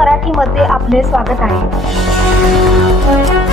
मराठी मध्ये आपले स्वागत आहे.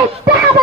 Power!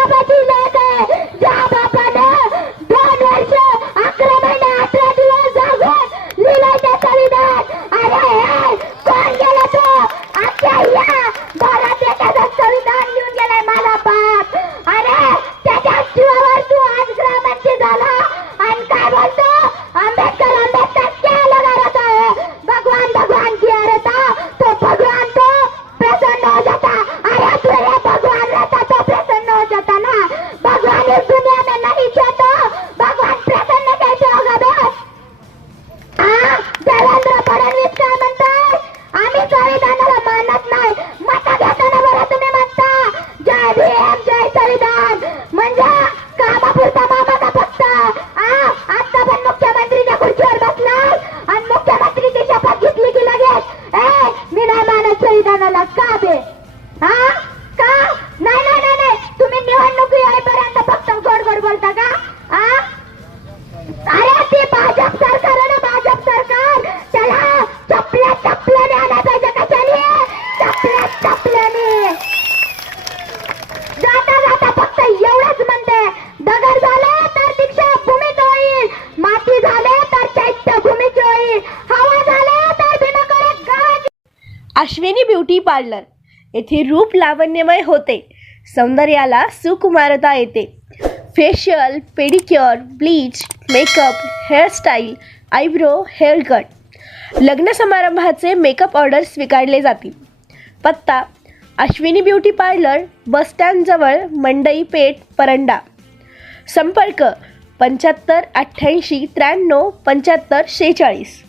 देवेंद्र फडणवीस काय म्हणतात आम्ही संविधानाला मानत नाही. Ashwini beauty parlour. येथे रूप लावण्यमय होते. सौंदर्याला सुकुमारता येते. Facial pedicure bleach makeup hairstyle eyebrow hair cut लग्न समारंभाचे मेकअप ऑर्डर स्वीकारले जातील. पत्ता अश्विनी ब्युटी पार्लर बस स्टँडजवळ मंडई पेठ परंडा. संपर्क पंच्याहत्तर अठ्ठ्याऐंशी त्र्याण्णव पंच्याहत्तर शेहेचाळीस.